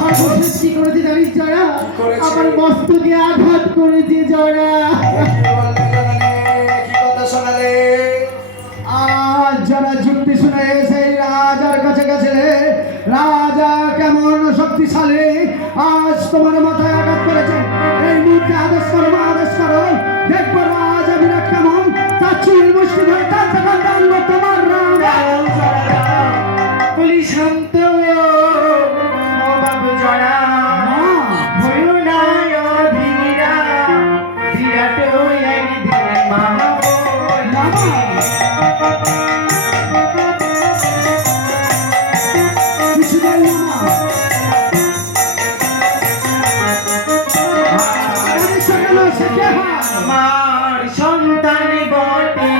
সর্বসৃষ্টি করেছে জানিস জরা, আমার মস্তকে আঘাত করেছে জরা। আজ যারা যুক্তি শুনে সেই রাজার কাছে গেছে, রাজা কেমন শক্তিশালী, আজ তোমার মাথায় আঘাত করেছে। এই মুহূর্তে আদেশ করো, আদেশ করো, দেখবো রাজা বিরাট কেমন তার চুল মুষ্টি ধরে তার দোকান তোমার শান্ত বাবু জরা বিরাট একদিন মামা কিছু বললো না আমার সন্তান বটে।